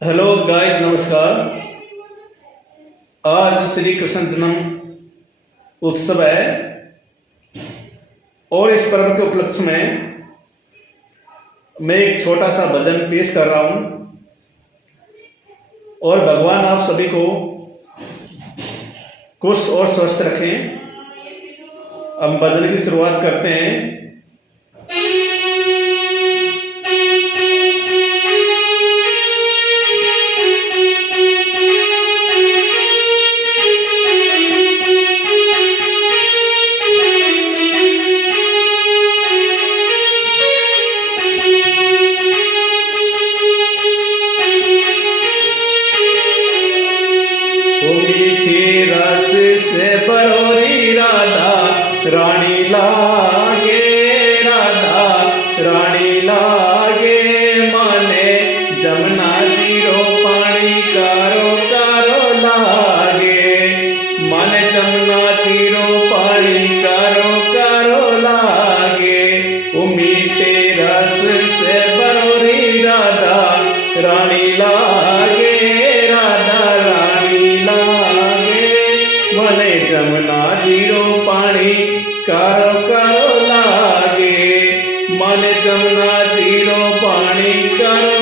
Hello guys, नमस्कार। आज श्री कृष्ण जन्म उत्सव है और इस पर्व के उपलक्ष्य में मैं एक छोटा सा भजन पेश कर रहा हूं और भगवान आप सभी को खुश और स्वस्थ रखें। हम भजन की शुरुआत करते हैं। मीठे रस से बरोरी राधा रानी लागे, राधा रानी लागे। माने जमुना जीरो पानी कारो कारो लागे, माने जमुना जीरो पानी कारो कारो लागे। वो मीठे रस से बरोरी राधा रानी लागे, राधा रानी लागे। मने जमुना जीरो पानी कारो कारो लागे, मने जमुना जीरो पानी कारो